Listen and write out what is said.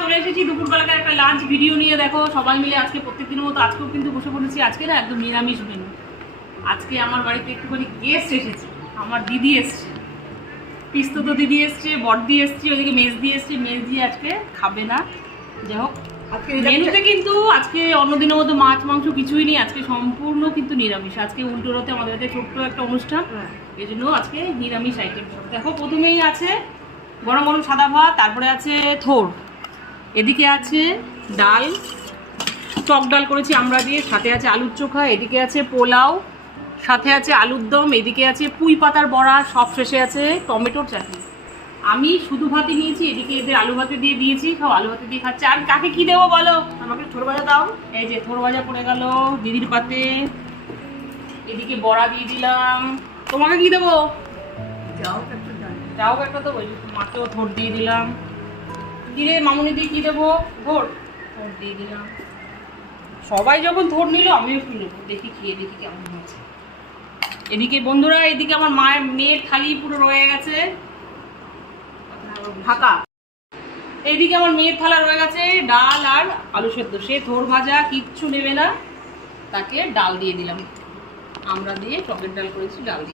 চলে এসেছি দুপুরবেলাকার একটা লাঞ্চ ভিডিও নিয়ে। দেখো সবাই মিলে আজকে প্রত্যেকদিনের মতো আজকেও কিন্তু বসে পড়েছি। আজকে না একদম নিরামিষ মেনু। আজকে আমার বাড়িতে একটুখানি গেস্ট এসেছে, আমার দিদি এসছে, পিস্তত দিদি এসছে, বড়দি এসছে, ওইদিকে মেজদি এসছে। মেজদি আজকে খাবে না। যাই হোক, মেনুতে কিন্তু আজকে অন্যদিনের মতো মাছ মাংস কিছুই নেই। আজকে সম্পূর্ণ কিন্তু নিরামিষ। আজকে উল্টো রথে আমাদের কাছে ছোট্ট একটা অনুষ্ঠান, এই জন্য আজকে নিরামিষ আইটেম সব। দেখো প্রথমেই আছে গরম গরম সাদা ভাত, তারপরে আছে থোড়, এদিকে আছে ডাল, টক ডাল করেছি আমরা দিয়ে, সাথে আছে আলুর চোখা, এদিকে আছে পোলাও, সাথে আছে আলুর দম, এদিকে আছে পুঁই পাতার বড়া, সব শেষে আছে টমেটোর চাটনি। আমি শুধু ভাতই নিয়েছি, এদিকে এদের আলু ভাতে দিয়ে দিয়েছি, সব আলু ভাতে দিয়ে খাচ্ছে। আর কাকে কি দেবো বলো? আমাকে থোড় ভাজা দাও। এই যে থোড় ভাজা পড়ে গেল দিদির পাতে, এদিকে বড়া দিয়ে দিলাম। তোমাকে কি দেবো? যাও একটা দেবো, মাকেও থোড় দিয়ে দিলাম। কি রে মামুনি দিয়ে কি দেবো? থোড় দিয়ে দিলাম। সবাই যখন থোড় নিল আমিও একটু নেবো, দেখি খেয়ে দেখি কেমন হয়েছে। এদিকে বন্ধুরা, এদিকে আমার মেয়ের থালি পুরো রয়ে গেছে ফাঁকা। এইদিকে আমার মেয়ের থালা রয়ে গেছে ডাল আর আলু সেদ্ধ। সে থোড় ভাজা কিচ্ছু নেবে না, তাকে ডাল দিয়ে দিলাম। আমরা দিয়ে টকের ডাল করেছি, ডাল দিয়ে